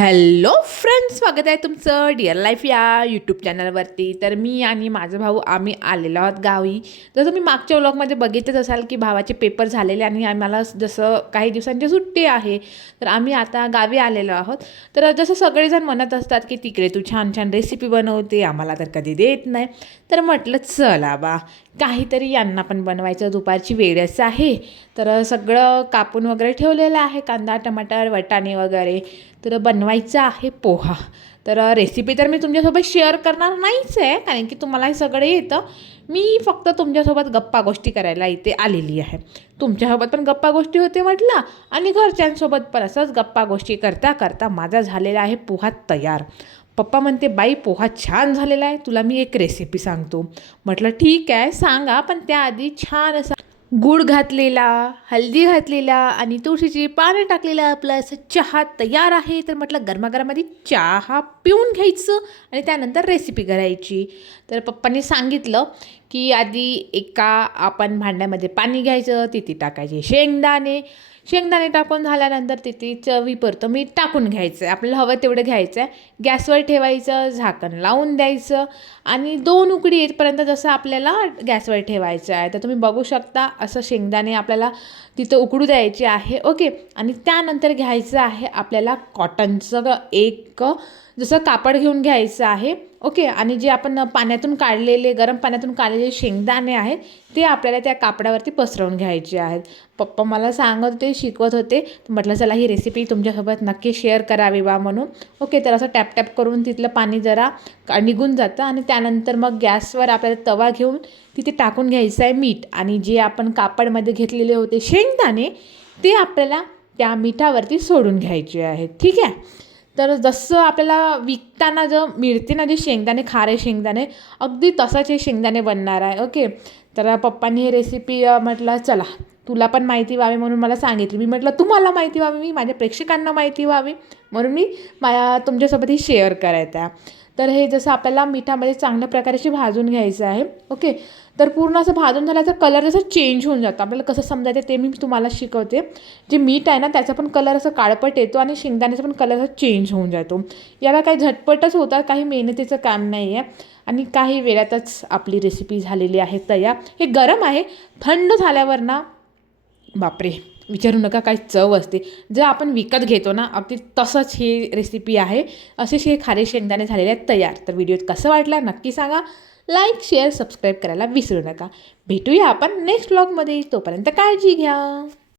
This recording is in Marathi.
हॅलो फ्रेंड्स, स्वागत आहे तुमचं डिअर लाईफ या यूट्यूब चॅनलवरती. तर मी आणि माझा भाऊ आम्ही आलेलो आहोत गावी. जसं तुम्ही मागच्या व्लॉगमध्ये बघितलंच असाल की भावाचे पेपर झालेले आणि आम्हाला जसं काही दिवसांची सुट्टी आहे, तर आम्ही आता गावी आलेलो आहोत. तर जसं सगळेजण म्हणत असतात की तिकडे तू छान छान रेसिपी बनवते, आम्हाला तर कधी देत नाही. तर म्हटलं चला बा, काहीतरी यांना पण बनवायचं, दुपारची वेळच आहे. तर सगळं कापून वगैरे ठेवलेलं आहे, कांदा टमाटर वाटाणे वगैरे. तर बनवायचं आहे पोहा. तर रेसिपी तर मी तुमच्यासोबत शेअर करणार नाहीच आहे, कारण की तुम्हाला हे सगळं येतं. मी फक्त तुमच्यासोबत गप्पा गोष्टी करायला इथे आलेली आहे. तुमच्यासोबत पण गप्पा गोष्टी होते म्हटलं, आणि घरच्यांसोबत पण असंच गप्पा गोष्टी करता करता माझा झालेला आहे पोहा तयार. पप्पा म्हणते बाई पोहा छान झालेला आहे, तुला मी एक रेसिपी सांगतो. म्हटलं ठीक आहे सांगा, पण त्याआधी छान असा गूळ घातलेला, हळदी घातलेला आणि तुळशीची पानं टाकलेला आपला असं चहा तयार आहे. तर म्हटलं गरमागरमामध्ये चहा पिऊन घ्यायचं आणि त्यानंतर रेसिपी करायची. तर पप्पांनी सांगितलं की आधी एका आपण भांड्यामध्ये पाणी घ्यायचं, तिथे टाकायचे शेंगदाणे. शेंगदाणे टाकून झाल्यानंतर तिथे चवीपुरतं मीठ टाकून घ्यायचं आहे, आपल्याला हवं तेवढं घ्यायचं आहे. गॅसवर ठेवायचं, झाकण लावून द्यायचं आणि 2 उकळी येतपर्यंत जसं आपल्याला गॅसवर ठेवायचं आहे. तर तुम्ही बघू शकता असं शेंगदाणे आपल्याला तिथं उकडू द्यायचे आहे. ओके. आणि त्यानंतर घ्यायचं आहे आपल्याला कॉटनचं एक जसं कापड घेऊन घ्यायचं आहे. ओके. आणि जे आपण पाण्यातून काढलेले, गरम पाण्यातून काढलेले शेंगदाणे आहेत ते आपल्याला त्या कापडावरती पसरवून घ्यायचे आहेत. पप्पा मला सांगत होते, शिकवत होते. म्हटलं चला ही रेसिपी तुमच्यासोबत नक्की शेअर करावी बा म्हणून. ओके. तर असं टॅप टॅप करून तिथलं पाणी जरा निघून जातं आणि त्यानंतर मग गॅसवर आपल्याला तवा घेऊन तिथे टाकून घ्यायचं आहे मीठ, आणि जे आपण कापडमध्ये घेतलेले होते शेंगदाणे ते आपल्याला त्या मिठावरती सोडून घ्यायचे आहेत. ठीक आहे. तर जसं आपल्याला विकताना मिळते ना जे शेंगदाणे, खारे शेंगदाणे, अगदी तसाच हे शेंगदाणे बनणार आहे. ओके. तर पप्पांनी हे रेसिपी म्हटलं चला तुला पण माहिती व्हावी म्हणून मला सांगितली. मी म्हटलं तुम्हाला माहिती व्हावी, मी माझ्या प्रेक्षकांना माहिती व्हावी म्हणून मी तुमच्यासोबत ही शेअर करायचं आहे. तर हे जसं आपल्याला मिठामध्ये चांगल्या प्रकारे भाजून घ्यायचं आहे. ओके. तर पूर्ण असं भाजून झाल्याचा कलर जसं चेंज होऊन जातो. आपल्याला कसं समजायचं ते मी तुम्हाला शिकवते. जे मीठ आहे ना त्याचा पण कलर असं काळपट येतो आणि शेंगदाण्याचा पण कलर असा चेंज होऊन जातो. याला काही झटपटच होतात, काही मेहनतीचं काम नाही आहे आणि काही वेळातच आपली रेसिपी झालेली आहे तयार. हे गरम आहे, थंड झाल्यावर ना बापरे विचारू नका काय चव असते. जर आपण विकत घेतो ना अगदी तसंच ही रेसिपी आहे. असेच हे खारे शेंगदाणे झालेले आहेत तयार. तर व्हिडिओ कसं वाटला नक्की सांगा. लाईक शेअर सबस्क्राईब करायला विसरू नका. भेटूया आपण नेक्स्ट व्लॉगमध्ये. तोपर्यंत काळजी घ्या.